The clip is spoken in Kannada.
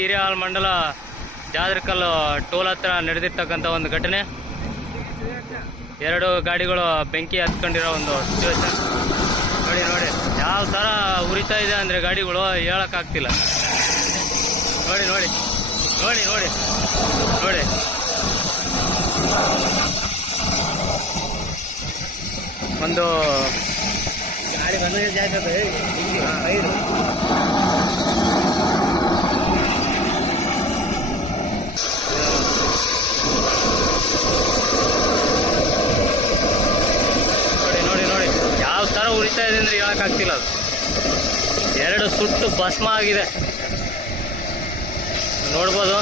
ಹಿರೇಹಾಲ್ ಮಂಡಲ ಜಾದರಕಲ್ಲು ಟೋಲ್ ಹತ್ರ ನಡೆದಿರ್ತಕ್ಕಂಥ ಒಂದು ಘಟನೆ. ಎರಡು ಗಾಡಿಗಳು ಬೆಂಕಿ ಹತ್ಕೊಂಡಿರೋ ಒಂದು ಸಿಚುವೇಶನ್ ನೋಡಿ. ನೋಡಿ ಯಾವ ಥರ ಉರಿತಾ ಇದೆ ಅಂದರೆ ಗಾಡಿಗಳು ಹೇಳೋಕ್ಕಾಗ್ತಿಲ್ಲ. ನೋಡಿ ನೋಡಿ ನೋಡಿ ನೋಡಿ ನೋಡಿ ಒಂದು ಗಾಡಿ ಬಂದ ಜಾಯ್ತದೆ. ಯಾವ ಥರ ಉರಿತಾ ಇದೆ ಅಂದರೆ ಹೇಳೋಕ್ಕಾಗ್ತಿಲ್ಲ. ಅದು ಎರಡು ಸುಟ್ಟು ಭಸ್ಮ ಆಗಿದೆ ನೋಡ್ಬೋದು.